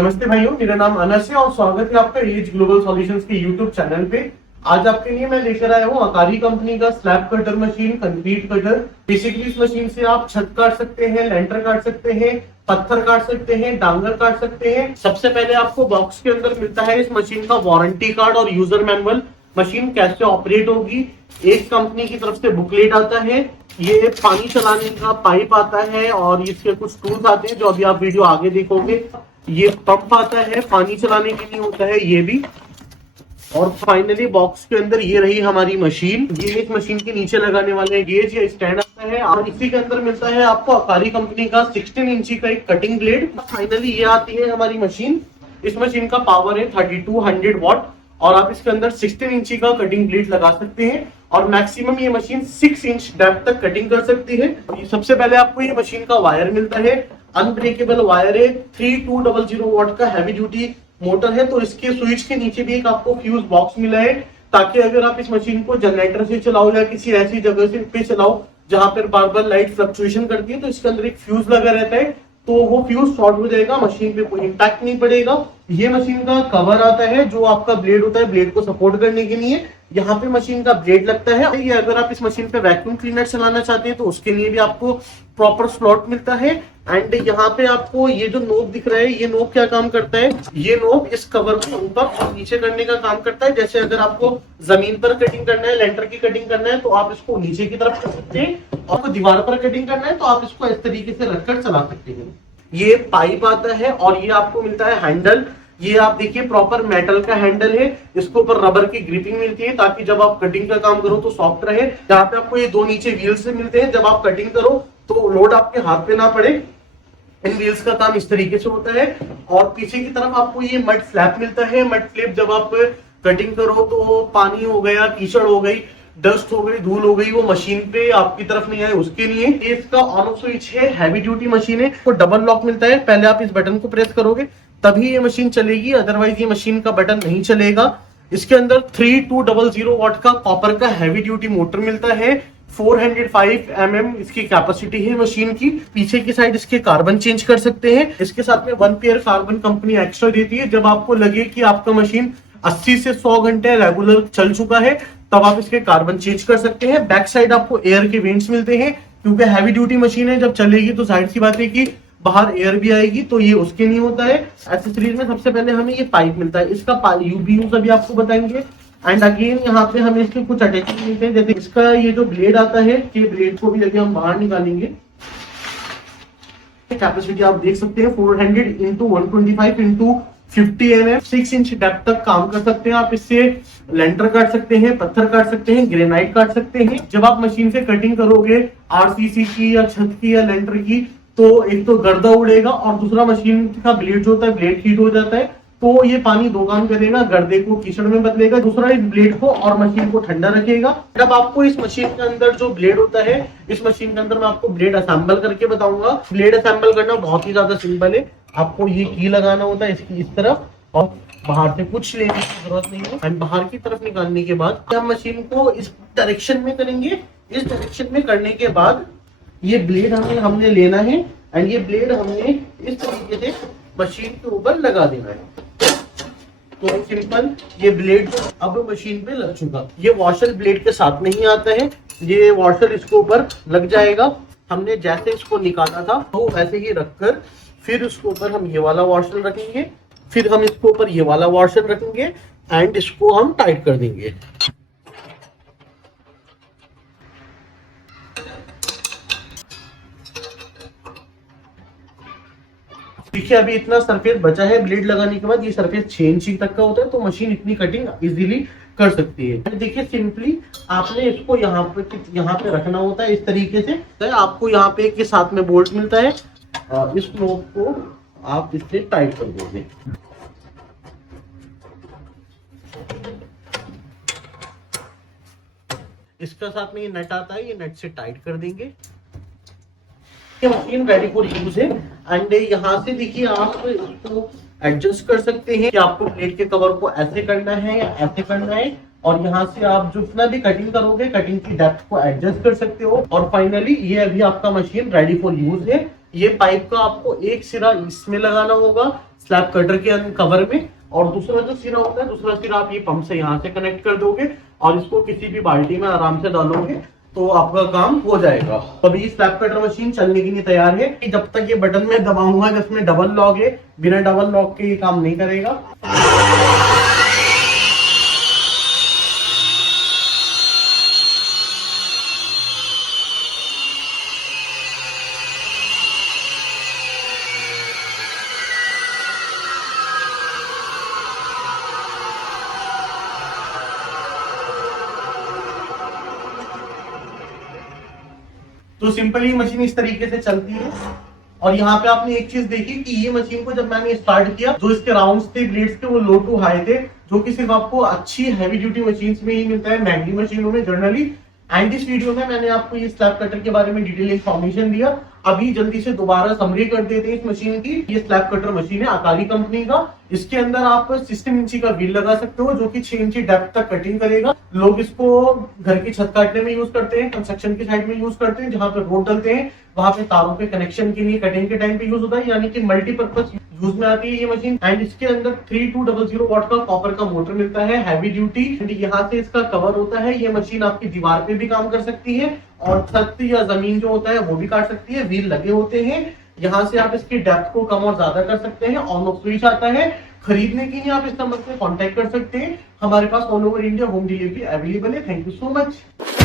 नमस्ते भाइयों, मेरा नाम अनस है और स्वागत है आपका एज ग्लोबल सॉल्यूशंस के यूट्यूब चैनल पे। आज आपके लिए मैं लेकर आया हूँ अकारी कंपनी का slab cutter machine, concrete cutter. Basically इस मशीन से आप छत काट सकते हैं, लेंटर काट सकते हैं, पत्थर काट सकते हैं, डांगर काट सकते हैं। सबसे पहले आपको बॉक्स के अंदर मिलता है इस मशीन का वारंटी कार्ड और यूजर मैनुअल। मशीन कैसे ऑपरेट होगी, एक कंपनी की तरफ से बुकलेट आता है, ये पानी चलाने का पाइप आता है और इसके कुछ टूल्स आते हैं जो अभी आप वीडियो आगे देखोगे। ये पंप आता है, पानी चलाने के लिए होता है ये भी। और फाइनली बॉक्स के अंदर ये रही हमारी मशीन। ये एक मशीन के नीचे लगाने वाले गेज या स्टैंड आता है और इसी के अंदर मिलता है आपको अकारी कंपनी का 16 इंची का एक कटिंग ब्लेड। फाइनली ये आती है हमारी मशीन। इस मशीन का पावर है 3200 वॉट और आप इसके अंदर 16 इंची का कटिंग ब्लेड लगा सकते हैं और मैक्सिमम ये मशीन 6 इंच डेप्थ तक कटिंग कर सकती है। सबसे पहले आपको ये मशीन का वायर मिलता है, अनब्रेकेबल वायर है। 3200 वॉट का हैवी ड्यूटी मोटर है, तो इसके स्विच के नीचे भी एक आपको फ्यूज बॉक्स मिला है ताकि अगर आप इस मशीन को जनरेटर से चलाओ या किसी ऐसी जगह से पे चलाओ जहां पर बार बार लाइट फ्लक्चुएशन करती है तो इसके अंदर एक फ्यूज लगा रहता है, तो वो फ्यूज शॉर्ट हो जाएगा, मशीन पे कोई इंपैक्ट नहीं पड़ेगा। ये मशीन का कवर आता है जो आपका ब्लेड होता है, ब्लेड को सपोर्ट करने के लिए यहाँ पे मशीन का ब्लेड लगता है। ये अगर आप इस मशीन पे वैक्यूम क्लीनर चलाना चाहते हैं तो उसके लिए भी आपको प्रॉपर स्लॉट मिलता है। एंड यहाँ पे आपको ये जो नोब दिख रहा है, ये नोब क्या काम करता है, ये नोब इस कवर को ऊपर और नीचे करने का काम करता है। जैसे अगर आपको जमीन पर कटिंग करना है, लेंटर की कटिंग करना है तो आप इसको नीचे की तरफ कर सकते हैं, और दीवार पर कटिंग करना है तो आप इसको इस तरीके से रखकर चला सकते हैं। ये पाइप आता है और ये आपको मिलता है हैंडल। ये आप देखिए प्रॉपर मेटल का हैंडल है, इसके ऊपर रबर की ग्रिपिंग मिलती है ताकि जब आप कटिंग का काम करो तो सॉफ्ट रहे। जहाँ पे आपको ये दो नीचे व्हील्स से मिलते हैं, जब आप कटिंग करो तो लोड आपके हाथ पे ना पड़े। इन व्हील्स का काम इस तरीके से होता है। और पीछे की तरफ आपको ये मड फ्लैप मिलता है। मड फ्लैप जब आप कटिंग करो तो पानी हो गया, कीचड़ हो गई, डस्ट हो गई, धूल हो गई, वो मशीन पे आपकी तरफ नहीं आए उसके लिए इसका ऑन ऑफ स्विच है। हैवी ड्यूटी मशीन है, तो डबल लॉक मिलता है। पहले आप इस बटन को प्रेस करोगे तभी ये मशीन चलेगी, अदरवाइज ये मशीन का बटन नहीं चलेगा। इसके अंदर 3200 वॉट का कॉपर का हैवी ड्यूटी मोटर मिलता है। 405 mm इसकी कैपेसिटी है मशीन की। पीछे की साइड इसके कार्बन चेंज कर सकते हैं। इसके साथ में 1 पेयर कार्बन कंपनी एक्स्ट्रा देती है। जब आपको लगे कि आपका मशीन 80 से 100 घंटे रेगुलर चल चुका है तब आप इसके कार्बन चेंज कर सकते हैं। बैक साइड आपको एयर के वेंट्स मिलते हैं, क्योंकि हैवी ड्यूटी मशीन है, जब चलेगी तो जाहिर सी बात है कि बाहर एयर भी आएगी, तो ये उसके लिए होता है। एक्सेसरीज में सबसे पहले हमें ये पाइप मिलता है, इसका यूज अभी आपको बताएंगे। एंड अगेन यहाँ पे हमें इसके कुछ अटैचमेंट मिलते हैं, जैसे इसका ये जो ब्लेड आता है, ये ब्लेड को भी अभी हम बाहर निकालेंगे। कैपेसिटी आप देख सकते हैं 400 into 125 into 50 mm, 6 inch depth तक काम कर सकते हैं आप। इससे लेंटर काट सकते हैं, पत्थर काट सकते हैं, ग्रेनाइट काट सकते हैं। जब आप मशीन से कटिंग करोगे आरसीसी की या छत की या लेंटर की, तो एक तो गर्दा उड़ेगा और दूसरा मशीन का ब्लेड जो होता है, ब्लेड हीट हो जाता है, तो ये पानी दो काम करेगा, गर्दे को कीचड़ में बदलेगा, दूसरा इस ब्लेड को और मशीन को ठंडा रखेगा। जब आपको इस मशीन के अंदर जो ब्लेड होता है, इस मशीन के अंदर मैं आपको ब्लेड असेंबल करके बताऊंगा। ब्लेड असेंबल करना बहुत ही ज्यादा सिंपल है। आपको ये की लगाना होता है इसकी इस तरफ, और बाहर से कुछ लेने की जरूरत नहीं है। एंड बाहर की तरफ निकालने के बाद हम मशीन को इस डायरेक्शन में करेंगे। इस डायरेक्शन में करने के बाद ये ब्लेड हमने लेना है एंड ये ब्लेड हमने इस तरीके से मशीन के ऊपर लगा देना है। तो सिंपल, ये ब्लेड अब मशीन पे लग चुका। ये वॉशर ब्लेड के साथ नहीं आता है, ये वॉशर इसके ऊपर लग जाएगा। हमने जैसे इसको निकाला था तो वैसे ही रखकर फिर उसके ऊपर हम ये वाला वॉशर रखेंगे, फिर हम इसके ऊपर ये वाला वॉशर रखेंगे एंड इसको हम टाइट कर देंगे। देखिए अभी इतना सरफेस बचा है ब्लेड लगाने के बाद। ये सरफेस 6 इंची तक का होता है, तो मशीन इतनी कटिंग इजीली कर सकती है। देखिए सिंपली आपने इसको यहाँ पे रखना होता है इस तरीके से। तो आपको यहाँ पे के साथ में बोल्ट मिलता है, इस नोब को आप इससे टाइट कर दोगे। इसका साथ में ये नट आता है, ये नट से टाइट कर देंगे। ये मशीन रेडी फॉर यूज है। एंड यहाँ से देखिए आप इसको एडजस्ट कर सकते हैं कि आपको प्लेट के कवर को ऐसे करना है या ऐसे करना है, और यहाँ से आप जितना भी कटिंग करोगे कटिंग की डेप्थ को एडजस्ट कर सकते हो। और फाइनली ये अभी आपका मशीन रेडी फॉर यूज है। ये पाइप का आपको एक सिरा इसमें लगाना होगा स्लैब कटर के कवर में, और दूसरा जो सिरा होता है, दूसरा सिरा आप ये पंप से यहाँ से कनेक्ट कर दोगे और इसको किसी भी बाल्टी में आराम से डालोगे तो आपका काम हो जाएगा। अभी स्लैब कटर मशीन चलने के लिए तैयार है। जब तक ये बटन में दबाऊंगा जिसमें डबल लॉक है, बिना डबल लॉक के ये काम नहीं करेगा। तो सिंपली मशीन इस तरीके से चलती है। और यहाँ पे आपने एक चीज देखी कि ये मशीन को जब मैंने स्टार्ट किया, जो इसके राउंड्स थे, ब्लेड्स थे, वो लो टू हाई थे, जो कि सिर्फ आपको अच्छी हैवी ड्यूटी मशीन में ही मिलता है, मैगनी मशीनों में जनरली। एंड इस वीडियो में मैंने आपको ये स्लैब कटर के बारे में डिटेल इन्फॉर्मेशन दिया। अभी जल्दी से दोबारा समरी कर देते हैं इस मशीन की। ये स्लैब कटर मशीन है अकारी कंपनी का। इसके अंदर आप 16 इंची का व्हील लगा सकते हो, जो कि 6 इंची डेप्थ तक कटिंग करेगा। लोग इसको घर की छत काटने में यूज करते हैं, कंस्ट्रक्शन की साइड में यूज करते हैं, जहां पे रोड डलते हैं वहां पे तारों के कनेक्शन के लिए कटिंग के टाइम पे यूज होता है, यानी कि मल्टीपर्पज यूज में आती है ये मशीन। एंड इसके अंदर 3200 वाट का कॉपर का मोटर मिलता है, हैवी ड्यूटी। यहाँ से इसका कवर होता है। ये मशीन आपकी दीवार पे भी काम कर सकती है और छत या जमीन जो होता है वो भी काट सकती है। व्हील लगे होते हैं। यहाँ से आप इसकी डेप्थ को कम और ज्यादा कर सकते हैं। ऑन ऑफ स्विच आता है। खरीदने के लिए आप इस नंबर से कांटेक्ट कर सकते हैं। हमारे पास all over India home delivery available है। Thank you so much.